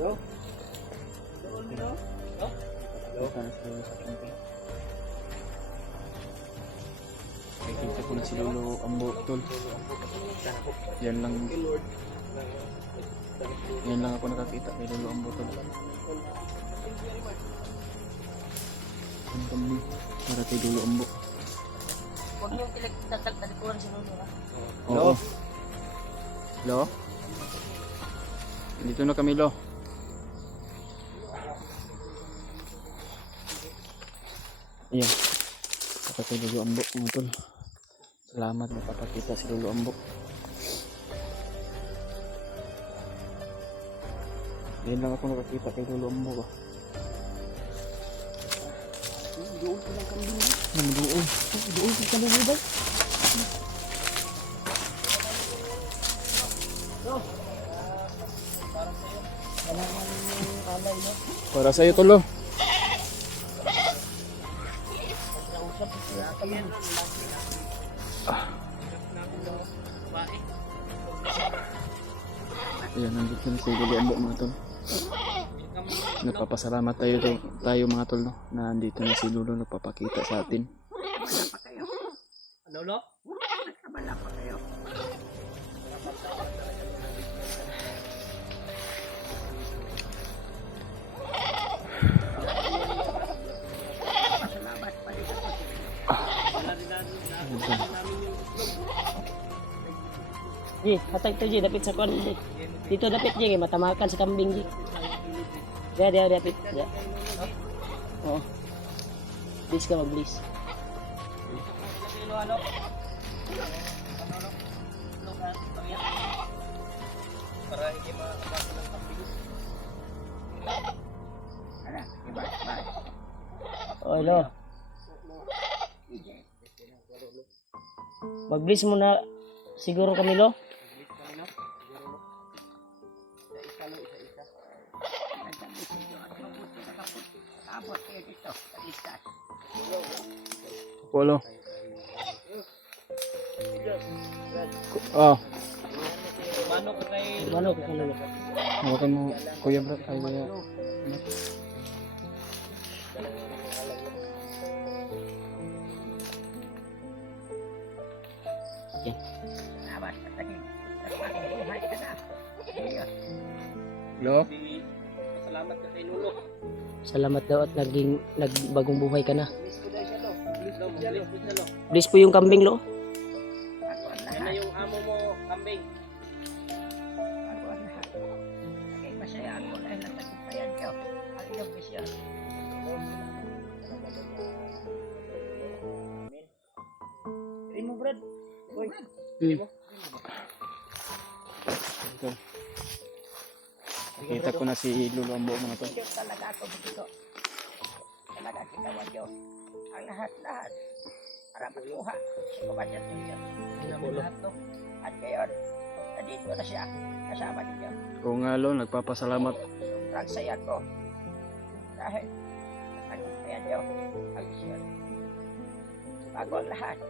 Hello? Hello? Nakikita ko na si Lolo Ambo, tol. Yan lang ako nakakita kay Lolo Ambo, tol. Ang kami para kay Lolo Ambo. Huwag niyong talikuran si Lolo, ha? Oo. Lo? Dito na kami, Lo. Ayan. Para kay Lolo Ambo, mga tol. Salamat napapakita si Lolo Ambo. Yan lang ako nakakita kay Lolo Ambo ba. Doon ko lang kambing, ha? Doon. Doon ko kambing, ba? Para sa'yo, tol, Lo. Ayan, nandito na si Lolo Ambo, mga tol. Nagpapasalamat tayo mga tol, no, na nandito na si Lolo nagpapakita sa atin. Lolo? Kabala pa kayo. Salamat pa rin ako. Ji, hatag to Ji, dapit sa kon. Dito dapit Ji, matamakan sa kambing Ji. Dia dapit. Dia. Oo. Please ka mag-please. Para hindi makakapasok ng kambing. Oh, hello. Mag-please muna siguro kami, Lo. Polo. Oh, Manok kay Manok ka Lolo. hawakan mo, Kuya Brad. Ay, Kuya. Okay. Lo? salamat ka kay Lolo. Salamat daw at nagbagong buhay ka na. Miss ko daw siya, Lo. Miss ko siya, Lo. Please po yung kambing, Lo. Yan na yung amo mo, kambing. Mo, Brad. Boy. Nakita ko na si Lolo Ambo, mga tol. Talaga ako dito. Talaga ginawa Diyos. Ang lahat-lahat. Para makuha. Siya ba dyan ninyo? Ginawa lahat to. At ngayon, nandito na siya. Kasama ninyo. Oo nga, Lo, nagpapasalamat. Sobrang saya ko. Dahil, nagpapayan niyo ang misyon. Bago ang lahat.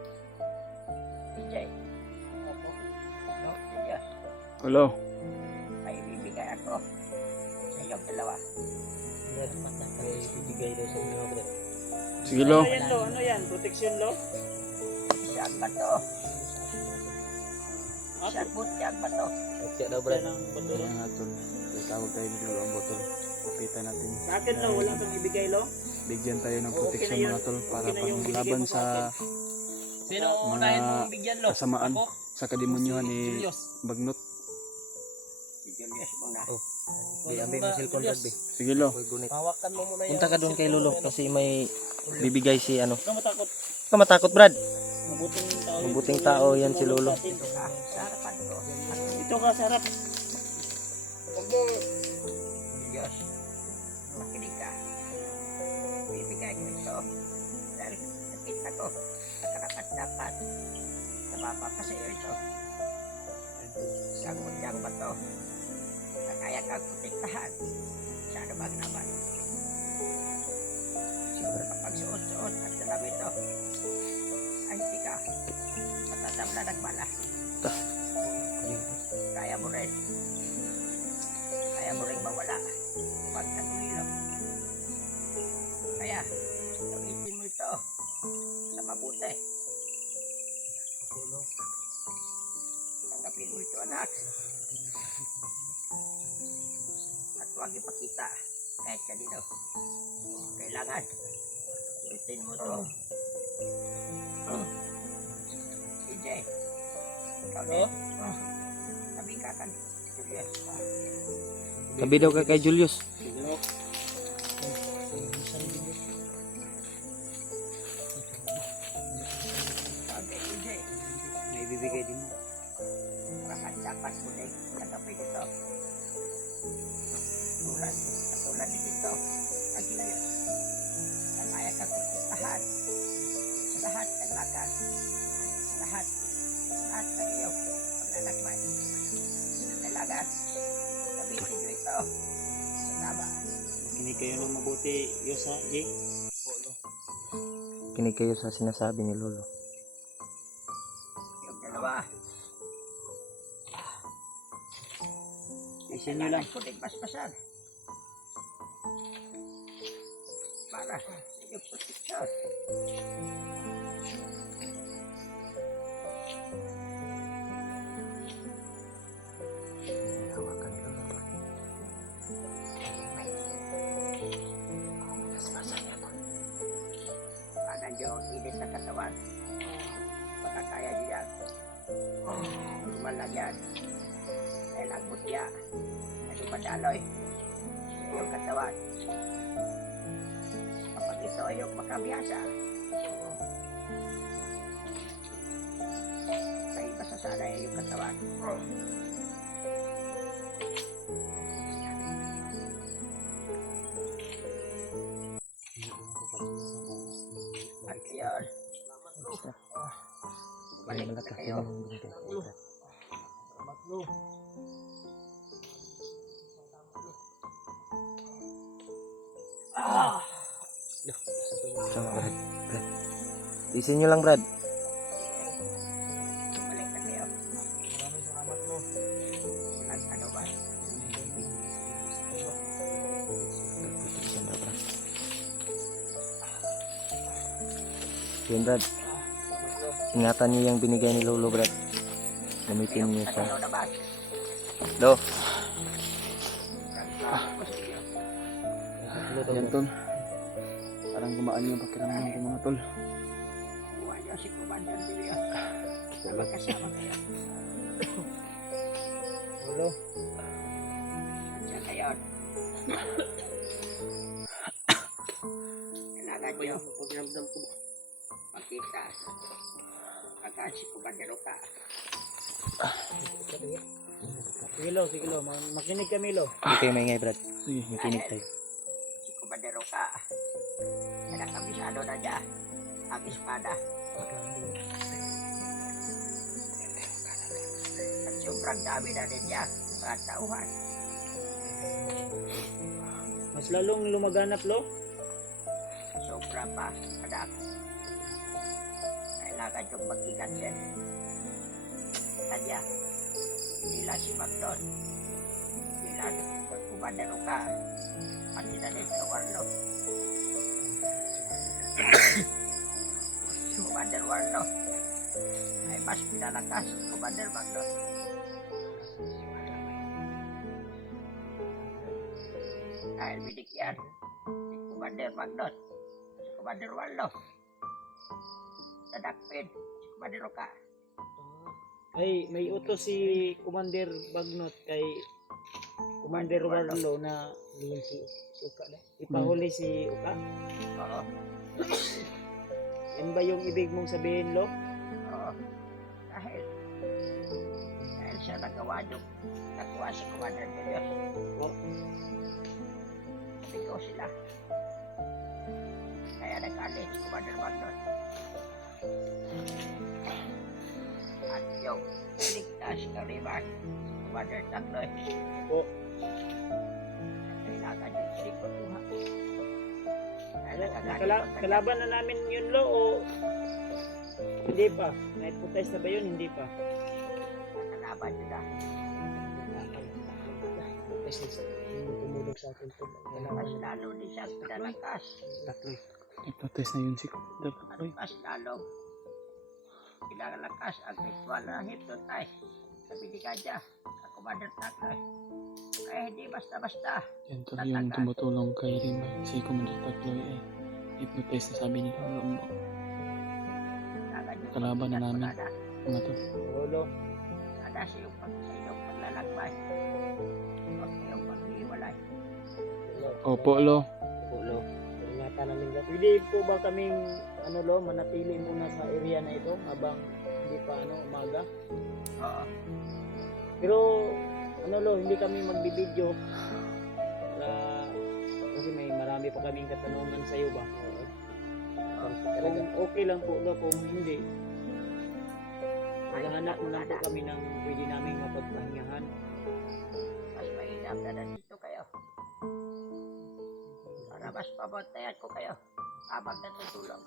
DJ. No, Diyos. Hello. May ibibigay ako. Sa inyong dalawa. Ibigay daw sa inyo, Brad. Sige, Lo. Ano yan, Lo? Ano yan? Protection, Lo? Siyang bato. Siyang butyang bato. Siya daw, Brad. Ng bato. Ayan nga, tol. Tawag tayo ni Lolo Ambo, tol. Kapitan natin. Sa akin, Lo, wala kang ibigay, Lo. Bigyan tayo ng Okay protection, na yun. mga tol, para Okay na yung binigay panglaban mo sa sa Sino Mga unahin mong bigyan, Lo? kasamaan Ako? sa kademonyohan ni Julius. Bagnot. Si Julius muna. Ambil mo cellphone, Brad. Sige, Lo. Hawakan mo muna yan. Punta ka doon kay Lolo kasi may bibigay si ano. Huwag kang matakot. Huwag ka matakot, Brad. Mabuting tao. Mabuting tao yan si Lolo. Dito ka, sa harapan ko. Dito ka sa harap. Huwag mo. Diyos, makinig ka. Bibigay ko ito. Dahil nakita ko na karapat-dapat na mapapasaya ito. Isang mudyang bato na kaya kang protektahan sa anumang laban. Siguro kapag suot-suot at dalam ito, ay hindi ka matatamla ng bala. Kaya mo rin. Kaya mo rin mawala. huwag na tumilap. Kaya, gamitin mo ito sa mabuti. Tanggapin mo ito, anak. At huwag ipakita kahit kanino. Kailangan, gamitin mo ito. CJ, ikaw din. Sabi ka kan, Julius. Tabi daw ka kay Julius. Sabi, CJ, May bibigay din. bakit dapat mo din katapin ito. Katulad din ito, kay Julius. Na kaya kang pupuntahan sa lahat ng lakad. Sa lahat ng iyong paglalakbay. Kailangan, gamitin nyo ito sa tama. Kinig kayo ng mabuti, Yosa, Jake. Kinig kayo sa sinasabi ni Lolo. Yung dalawa, Isin nyo lang. kailangan ko din basbasan. Para sa iyong proteksyon. Hawakan ni Lolo. Kanan nyo ang init ng katawan. Baka kaya nyo yan. Normal lang yan. Dahil ang mutya na dumadaloy sa iyong katawan. Kapag ito ay iyong makabiyasa, ay masasanay ang iyong katawan. At yun, balik na Malakas kayo. yung bintay. Sama, Brad. Brad. Isin nyo lang, Brad. Balik na kayo. Walang ano ba? Protection daw, Brad. Yun, Brad. Ingatan niyo yung binigay ni Lolo, Brad. Gamitin niyo siya. Ano naman? Lo. Yan tol. Parang gumaan yung pakiramdam ko mga tol. Buwan niyo si Commander Julius. Magkasama kayo. Lolo. Nandiyan kayo. Kailangan niyo Pagramdam ko. magkita. Pagkaan si Commander Oka. Sige lo. Makinig kami lo. Hindi kayo maingay, Brad. Sige, Makinig tayo. Si Commander Oka. Nakakabisado na niya ang espada. At sobrang dami na rin niya mga tauhan. Mas lalong lumaganap lo. Sobra pa, anak. Kailangan yung mag-ingat yan. Kanya, hindi lang si Magdon. Hindi lang magkumanero ka. Pati na rin sa Warlo. Commander Warlo ay mas pinalakas Commander Magdon. Dahil binigyan si Commander Magdon, si Commander Warlo, nadakpin si Commander Oka. Ay, may utos si Commander Bagnot kay Commander Warlo na lihin si Uka na. Ipahuli si Uka. Oo, Yan ba yung ibig mong sabihin lo? oo. Dahil siya nagawa yung nakuha si Commander Julius. Oh, Ikaw sila. Kaya nag-alit si Commander Magdon. At yung ligtas na riban, si Commander Tagloy. oh. Kailangan yung sikutuha. Kaya nagagalit ang kanya. Kalaban na namin yun lo o hindi pa? Night protest na ba yun? Hindi pa. Nakalaban nila. Kasi tumutulog sa akin po. Mas lalo din siyang pinalakas. Tatlo. Hypnotize na yun si Commander At Takloy. mas lalo pinalakas ang ritual na hypnotize sa Binigaya sa Commander Takloy. Kaya hindi basta-basta. Yan tol, yung tumutulong kay Rima, si Commander Takloy ay hypnotize na sabi ni Lolo Ambok. Kalaban na namin. Mga tol. Lolo. Sana sa iyong paglalakbay. Huwag kayong paghiwalay. Opo, Lo. Lo. Ingatan namin ka. Pwede po ba kaming Lo, manatili muna sa area na ito habang hindi pa umaga? Oo. Pero Lo, hindi kami magbibideo. Kasi may marami pa kaming katanungan sa iyo ba? Talagang okay lang po Lo kung hindi. Maghahanap mo lang po kami ng pwede namin mapagpahingahan. Mas mainam na nandito kayo. Para mas pabantayan ko kayo habang natutulog.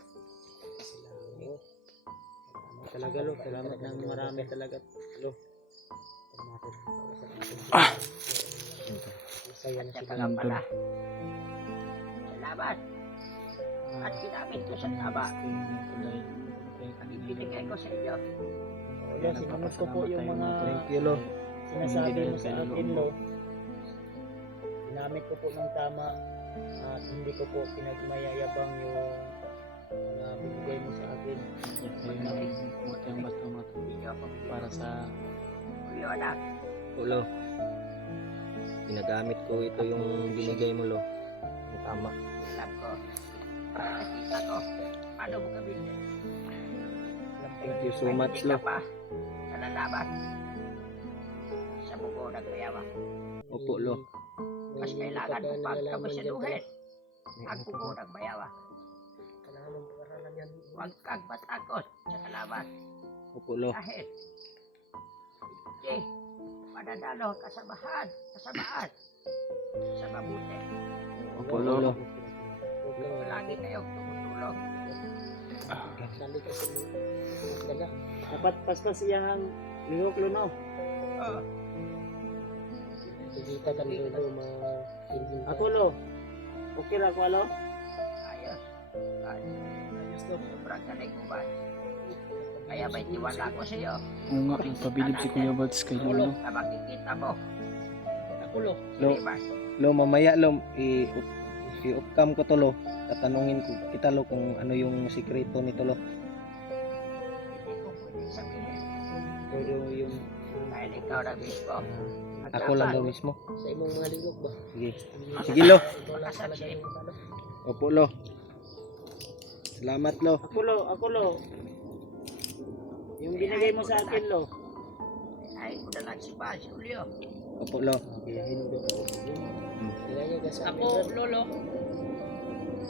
Salamat talaga Lo. Salamat ng marami talaga Lo. Masaya At na saka sila. nga pala. Salamat. At ginamit ko sa tama. Ang ibinigay ko sa inyo. Lo, sinunod ko po yung mga Thank you, Lo. sinasabi mo sa akin Lo. Ginamit ko po ng tama at hindi ko po pinagmayayabang yung mga binigay mo sa akin. Yung basta mga tol, Hindi nyo ako binigay. para sa Kuya anak. Lo. Ginagamit ko ito yung binigay mo, Lo. Yung tama. Alam ko. Nakita ko. Paano mo gamitin? Thank you so Ay, much, hindi Lo. ka pa nalalaban sa buko ng kuyawa. Opo, Lo. Mas kailangan mo pang kabisiluhin ang buko ng bayawa. Huwag kang matakot sa kalaban Opo, Lo. dahil hindi mananalo ang kasamaan sa mabuti. Opo, Lo. Lagi kayong tumutulong. Dapat paspas iyang lihok Lo no. Oh, Ako Lo. Okay ra ko Lo. ayos. Ayos to. Sobrang galing mo ba? Kaya may tiwala ko sa iyo Oo nga, nagpabilib si Kuya Balts kay Lolo. na makikita mo. Lo. Diba? Lo, mamaya, Lo. I-upcam ko to, Lo. Tatanungin ko kita, Lo, kung ano yung sikreto nito, Lo. Hindi ko pwede sabihin. Pero yung Dahil ikaw na mismo. Ako lang, Lo, mismo. sa imong mga lihok ba? Sige. Sige, Lo. Makasaksi. Opo, Lo. Salamat, Lo. Ako Lo. Yung binigay mo sa akin Lo. Ay, ko na lang si Julio. Opo, Lo. Ako, Lolo.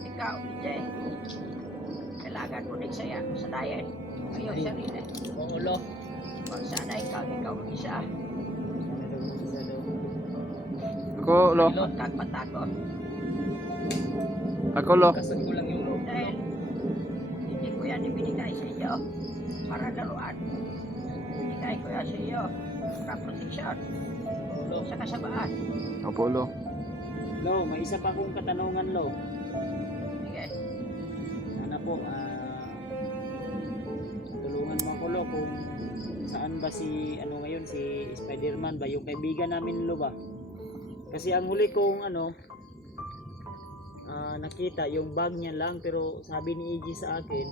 Ikaw, Jay. Kailangan mo din saya sa diet. Ayaw sarili. Oo, Lo. Pag sana ikaw mag-isa. Ako, Lo. Ilot kang matakot. Ako, Lo. Dahil hindi ko yan ibinigay sa iyo para laruan. Ibinigay ko yan sa iyo para proteksyon sa kasamaan. Opo, Lo. Lo, may isa pa akong katanungan Lo. Sige. Sana po tulungan mo ako Lo kung saan ba si ngayon si Spider-Man ba yung kaibigan namin Lo ba? Kasi ang huli kong nakita yung bag niya lang, pero sabi ni EG sa akin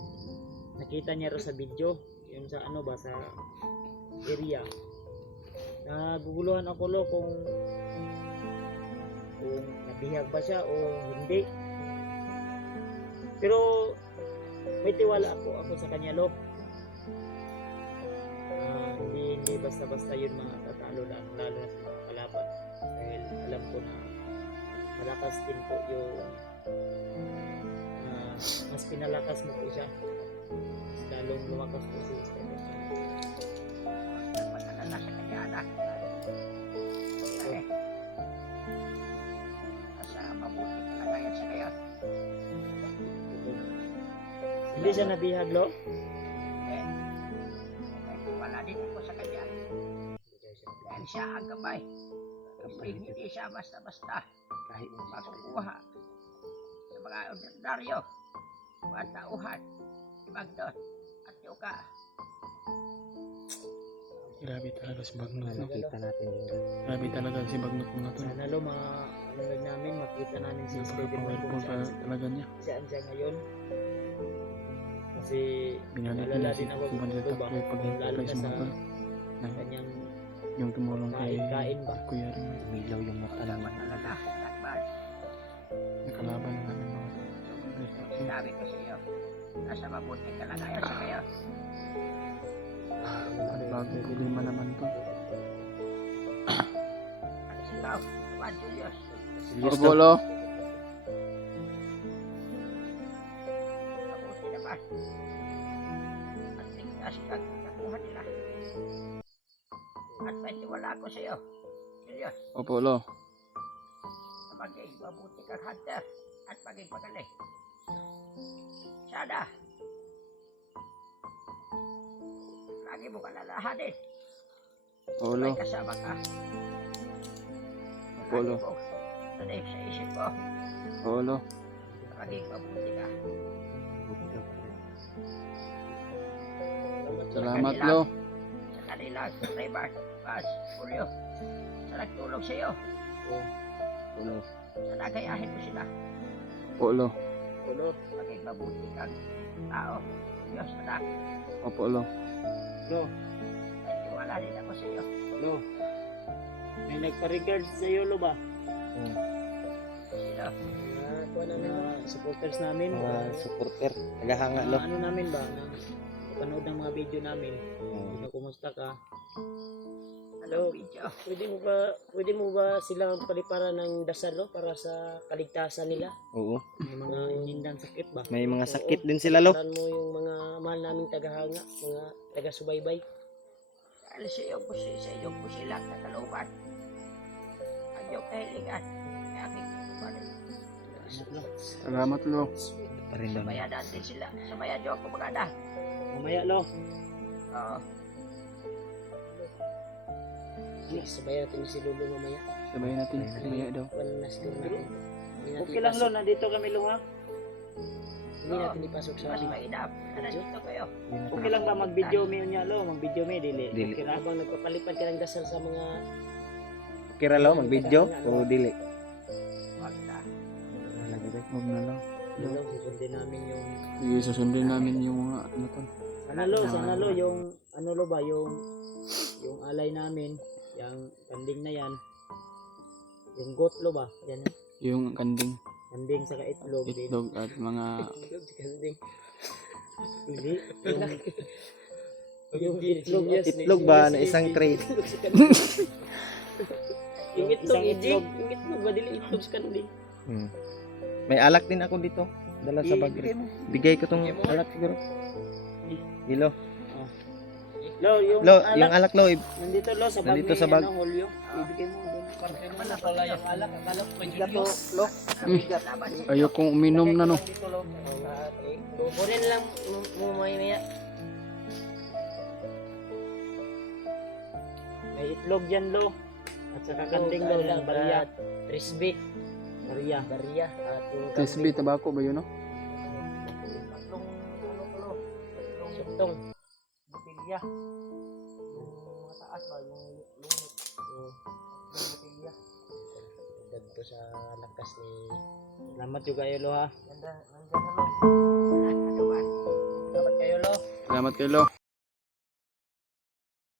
nakita niya ro sa video yung sa ba sa area. Naguguluhan ako Lo kung nabihag ba siya o hindi. Pero may tiwala ako sa kanya Lo. Hindi basta-basta yun mga tatalo lalo na sa mga kalaban. Dahil alam ko na malakas din po yung mas pinalakas mo po siya. Mas lalong lumakas po si Spider-Man. Nagpadala sa kanya anak. Sa mabuti kalagayan sa ngayon. Hindi siya nabihag Lo. Eh, may tiwala din ako sa kanya. Dahil siya ang gabay. Hindi siya basta-basta. Pagkukuha sa mga ordinaryo, mga tauhan, ibagdot, at yuka. Grabe talaga si Bagnot. No? Nakita natin yung Grabe talaga si Bagnot mga tol. Sana lo ano namin, makita namin si Steven Napaka-powerful kung pa talaga niya. saan siya ngayon. Kasi Binalit nalala niya si din ako Commander dito ba, Takloy pag lalo guys na mga sa tol. Na, kanyang yung tumulong kay kain ba. Kuya rin. umilaw yung mata ng Talaga, lakman. Nakalaban namin mga tol. Sinabi ko sa iyo, nasa mabuting kalagayan siya ngayon. At bagong problema naman to. At ikaw, Juan Julius, Orgolo. mabuti naman. At ligtas kang nakuha nila. At may tiwala ko sa iyo, Julius, Opo, lo. na maging mabuti kang hunter at maging magaling. Sana, lagi mo kalalahanin. Oo, May lo. kasama ka. Polo. Lagi mo tanim sa isip mo Oo, lo. na maging mabuti ka. Salamat, lo. Sa kanilang Raymart, Bas, Julio, sa nagtulong sa iyo, Polo. sa nagayahin mo sila, Opo, lo. Ulo, maging mabuti kang tao. Diyos anak, Opo, lo. lo, ay tiwala din ako sa iyo. lo. May nagpa-regard sa iyo lo ba? Sino? Mga supporters namin. mga supporter. Naghahanga, lo. Ano namin ba? Napanood ng mga video namin. Oo. Kumusta ka? Anong video? Pwede mo ba silang paliparan ng dasal no? Para sa kaligtasan nila? Oo. May mga inindang sakit ba? May mga sakit din sila, lo. Paliparan mo yung mga mahal naming tagahanga, mga taga-subaybay. Dahil sa iyong busilat na kalooban, ang iyong kahilingan, ay aking tutuparin. Salamat, lo. Pa rin lang. Sabayan natin sila. Sabayan niyo ako mga anak. Mamaya lo. Oo. Sige, sabayan natin si Lolo mamaya. Sabayan natin. Mamaya daw. Walang nasir natin. Hindi natin Okay lang lo, ipasok- nandito kami lo ha. Hindi natin ipasok sa Mas amin. mainam na nandito kayo. Okay lang ba mag-video me niya lo, mag-video me dili. Dili. Okay lang. Habang nagpapalipad ka ng dasal sa mga Kira, lo, mag-video o dili? Huwag na. Huwag na lang. Lo, susundin namin yung Sige, susundin namin yung mga ano to. sana lo yung ano lo ba yung alay namin, yung kanding na yan. Yung goat lo ba? Yan Yung kanding, kanding sa itlog din. itlog at mga Kanding. Hindi. Yung itlog Itlog ba na isang tray? yung itlog, Isang itlog. itlog. Yung itlog, ba dili itlog sa kanila. May alak din ako dito. Dala sa bag. Bigay ko tong alak siguro. Dilo. Lo, yung Lo, alak. yung alak, lo. Nandito lo sa bag Nandito ni, sa bag. Ano, Julio. Ibigay mo doon. ayokong uminom na no. Kukunin lang mo maya. May itlog dyan lo. At saka kanding lo ng barya. Trisby. Barya. Barya. At yung TSB, tabako ba yun no? Tatlong ano ko lo. suktong. Botilya. Yung mataas ba? Yung lunit. Yung botilya. Dagto sa lakas ni Salamat juga kayo lo ha. Nandiyan na lo. Ano ba? Dapat kayo lo. Salamat kayo, lo.